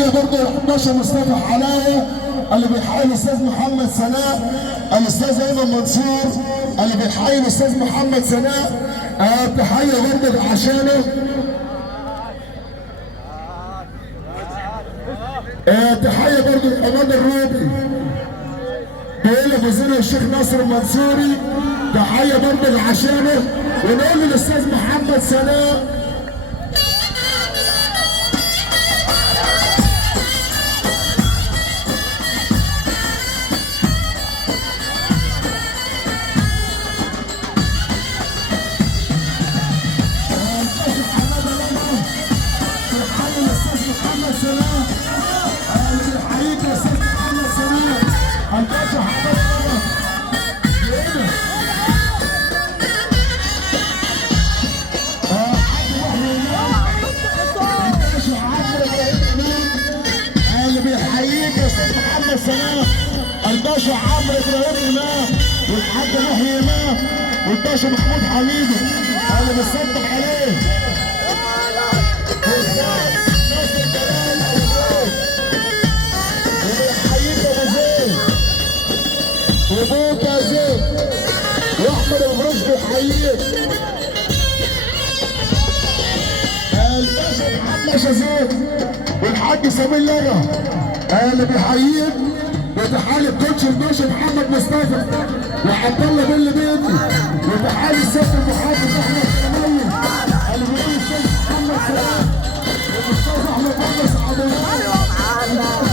تحيه برضه للباشا مصطفى حلاوه اللي بيحيي الاستاذ محمد سناء، الاستاذ ايمن منصور اللي بيحيي الاستاذ محمد سناء. تحيه برضه عشانه. تحيه برضه لأمان الروبي بيقول لك وزير الشيخ ناصر المنصوري، تحيه برضه عشانه. ونقول للاستاذ محمد سناء الباشا عمرو ابراهيم امام والحاج محيي امام والباشا محمود حميدو اللي بنصدق عليه ناصر جلال وبيحييك ابو زيد وبوكا زيد واحمد ابو رشد بيحييك. الباشا محمد زيد والحاج سمير لغا اللي بيحييك. وتحالي الكوتش الباشا محمد مصطفى وعبد الله بن بيتي. وتحالي السيد المحافظ احمد سليم اللي بيقول السيد محمد سلام والاستاذ احمد عباس عبد الله.